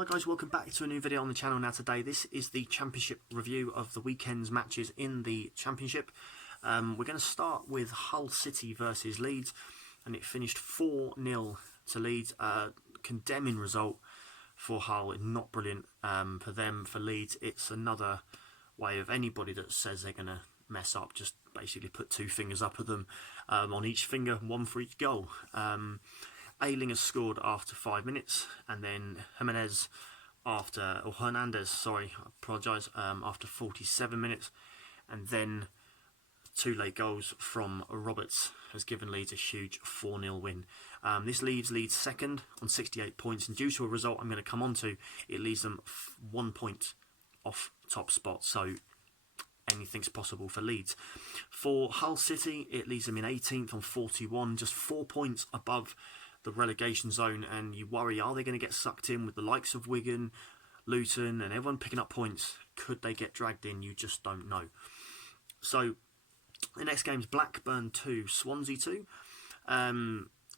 Hi guys, welcome back to a new video on the channel. Now today this is the Championship review of the weekend's matches in the Championship. We're going to start with Hull City versus Leeds, and it finished 4-0 to Leeds. Condemning result for Hull, not brilliant for them. For Leeds, it's another way of anybody that says they're going to mess up, just basically put two fingers up at them, on each finger, one for each goal. Ayling has scored after 5 minutes, and then Hernandez, after 47 minutes, and then two late goals from Roberts has given Leeds a huge 4-0 win. This leaves Leeds second on 68 points, and due to a result I'm going to come on to, it leaves them 1 point off top spot, so anything's possible for Leeds. For Hull City, it leaves them in 18th on 41, just 4 points above the relegation zone, and you worry, are they going to get sucked in with the likes of Wigan, Luton and everyone picking up points? Could they get dragged in? You just don't know. So the next game is Blackburn 2, Swansea 2.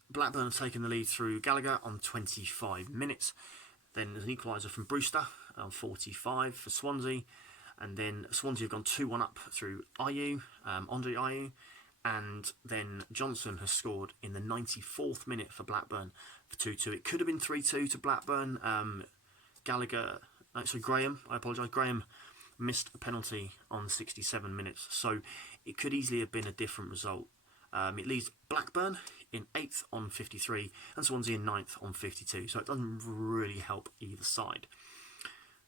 Blackburn have taken the lead through Gallagher on 25 minutes. Then there's an equaliser from Brewster on 45 for Swansea, and then Swansea have gone 2-1 up through Ayew, Andre Ayew. And then Johnson has scored in the 94th minute for Blackburn for 2-2. It could have been 3-2 to Blackburn. Graham missed a penalty on 67 minutes, so it could easily have been a different result. It leaves Blackburn in 8th on 53 and Swansea in 9th on 52, so it doesn't really help either side.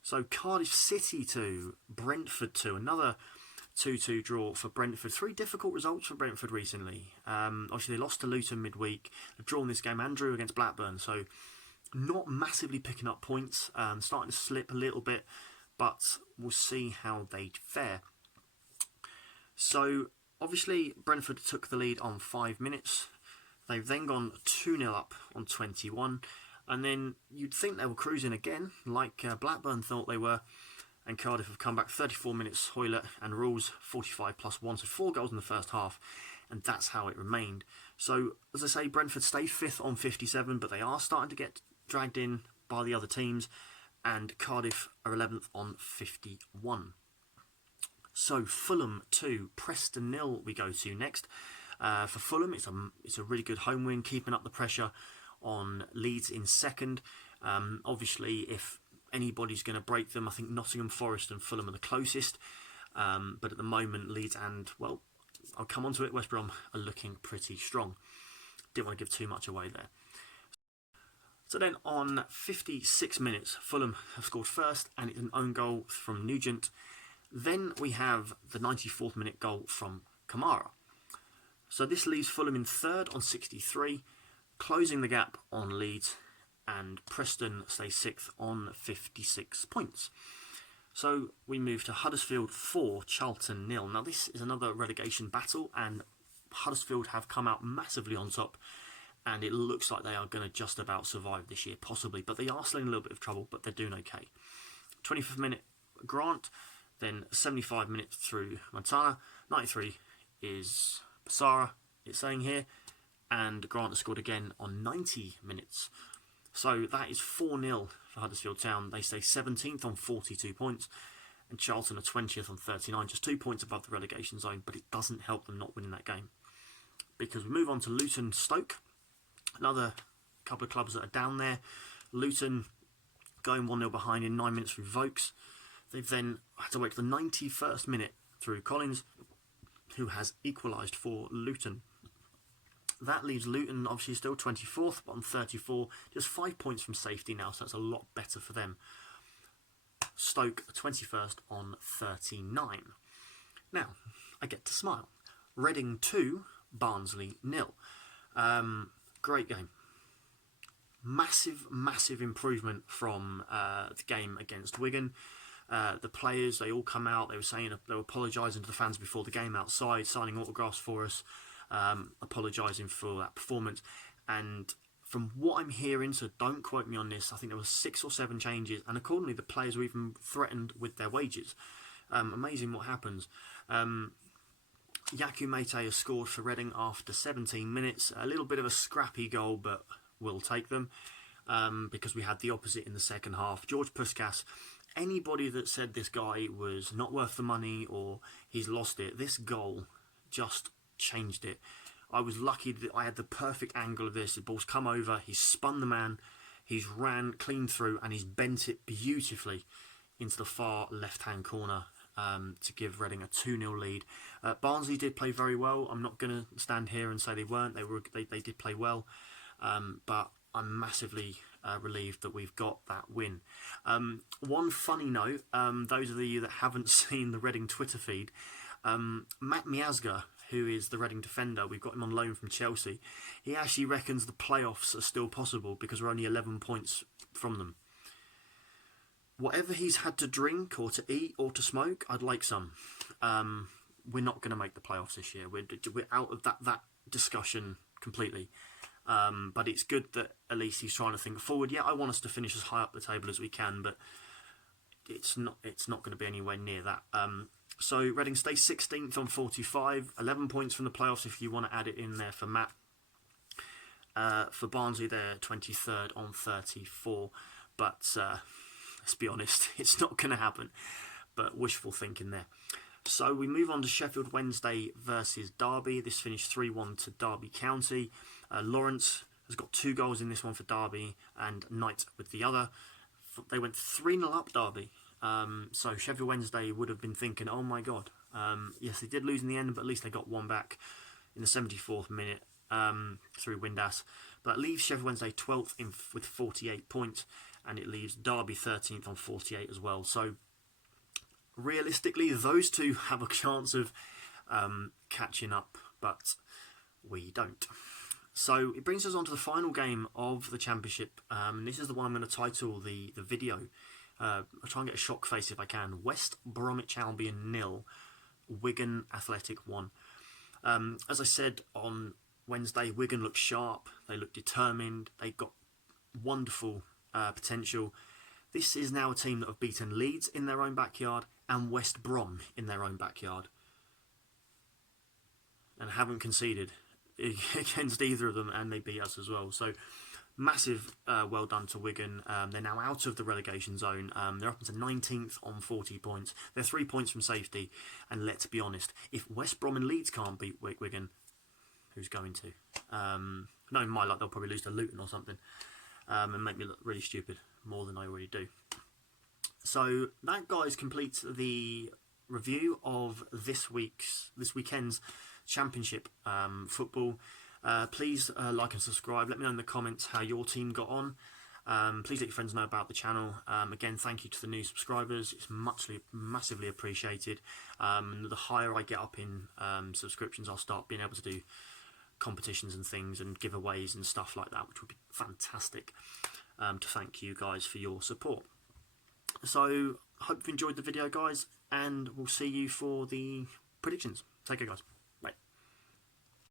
So Cardiff City 2, Brentford 2, another 2-2 draw for Brentford. Three difficult results for Brentford recently. Obviously, they lost to Luton midweek. They've drawn this game and drew against Blackburn, so not massively picking up points. Starting to slip a little bit, but we'll see how they fare. So, obviously, Brentford took the lead on 5 minutes. They've then gone 2-0 up on 21, and then you'd think they were cruising again, like Blackburn thought they were. And Cardiff have come back 34 minutes, Hoylett and Rules 45 plus 1, so 4 goals in the first half, and that's how it remained. So, as I say, Brentford stay 5th on 57, but they are starting to get dragged in by the other teams, and Cardiff are 11th on 51. So, Fulham 2, Preston 0 we go to next. For Fulham, it's a really good home win, keeping up the pressure on Leeds in second. Obviously, if anybody's going to break them, I think Nottingham Forest and Fulham are the closest. But at the moment, Leeds and, well, I'll come on to it, West Brom are looking pretty strong. Didn't want to give too much away there. So then on 56 minutes, Fulham have scored first, and it's an own goal from Nugent. Then we have the 94th minute goal from Kamara. So this leaves Fulham in third on 63, closing the gap on Leeds, and Preston stay 6th on 56 points. So we move to Huddersfield 4, Charlton 0. Now this is another relegation battle, and Huddersfield have come out massively on top, and it looks like they are going to just about survive this year, possibly, but they are still in a little bit of trouble, but they're doing okay. 25th minute, Grant, then 75 minutes through Montana, 93 is Basara, it's saying here, and Grant has scored again on 90 minutes. So that is 4-0 for Huddersfield Town. They stay 17th on 42 points, and Charlton are 20th on 39, just 2 points above the relegation zone, but it doesn't help them not winning that game. Because we move on to Luton Stoke, another couple of clubs that are down there. Luton going 1-0 behind in 9 minutes through Vokes. They've then had to wait to the 91st minute through Collins, who has equalised for Luton. That leaves Luton obviously still 24th, but on 34, just 5 points from safety now, so that's a lot better for them. Stoke 21st on 39. Now, I get to smile. Reading 2, Barnsley 0. Great game. Massive improvement from the game against Wigan. The players, they all come out, they were saying, they were apologising to the fans before the game outside, signing autographs for us. Apologising for that performance, and from what I'm hearing, so don't quote me on this, I think there were 6 or 7 changes, and accordingly the players were even threatened with their wages. Amazing what happens. Yaku Mate has scored for Reading after 17 minutes, a little bit of a scrappy goal, but we'll take them. because we had the opposite in the second half. George Puskas, anybody that said this guy was not worth the money or he's lost it, this goal just changed it. I was lucky that I had the perfect angle of this. The ball's come over, he's spun the man, he's ran clean through, and he's bent it beautifully into the far left-hand corner to give Reading a 2-0 lead. Barnsley did play very well. I'm not going to stand here and say they weren't. They did play well, but I'm massively relieved that we've got that win. One funny note, those of you that haven't seen the Reading Twitter feed, Matt Miazga, who is the Reading defender, we've got him on loan from Chelsea, he actually reckons the playoffs are still possible because we're only 11 points from them. Whatever he's had to drink or to eat or to smoke, I'd like some. We're not going to make the playoffs this year. We're out of that discussion completely. But it's good that at least he's trying to think forward. Yeah, I want us to finish as high up the table as we can, but it's not going to be anywhere near that. So Reading stay 16th on 45, 11 points from the playoffs if you want to add it in there for Matt. For Barnsley, they're 23rd on 34, but let's be honest, it's not going to happen. But wishful thinking there. So we move on to Sheffield Wednesday versus Derby. This finished 3-1 to Derby County. Lawrence has got 2 goals in this one for Derby and Knight with the other. They went 3-0 up Derby. So Sheffield Wednesday would have been thinking, oh my God. Yes, they did lose in the end, but at least they got one back in the 74th minute through Windass. But that leaves Sheffield Wednesday 12th with 48 points, and it leaves Derby 13th on 48 as well. So realistically, those two have a chance of catching up, but we don't. So it brings us on to the final game of the Championship. This is the one I'm going to title the video. I'll try and get a shock face if I can. West Bromwich Albion 0, Wigan Athletic 1. As I said on Wednesday, Wigan looked sharp. They looked determined. They got wonderful potential. This is now a team that have beaten Leeds in their own backyard and West Brom in their own backyard, and haven't conceded against either of them, and they beat us as well. So massive well done to Wigan. They're now out of the relegation zone. They're up into 19th on 40 points. They're 3 points from safety, and let's be honest, if West Brom and Leeds can't beat Wigan, who's going to? No, in my luck, they'll probably lose to Luton or something, and make me look really stupid, more than I already do. So that, guys, completes the review of this weekend's Championship football. Please like and subscribe. Let me know in the comments how your team got on. Please let your friends know about the channel. Again, thank you to the new subscribers. It's massively appreciated. The higher I get up in subscriptions, I'll start being able to do competitions and things and giveaways and stuff like that, which would be fantastic. To thank you guys for your support. So, hope you've enjoyed the video, guys, and we'll see you for the predictions. Take care, guys.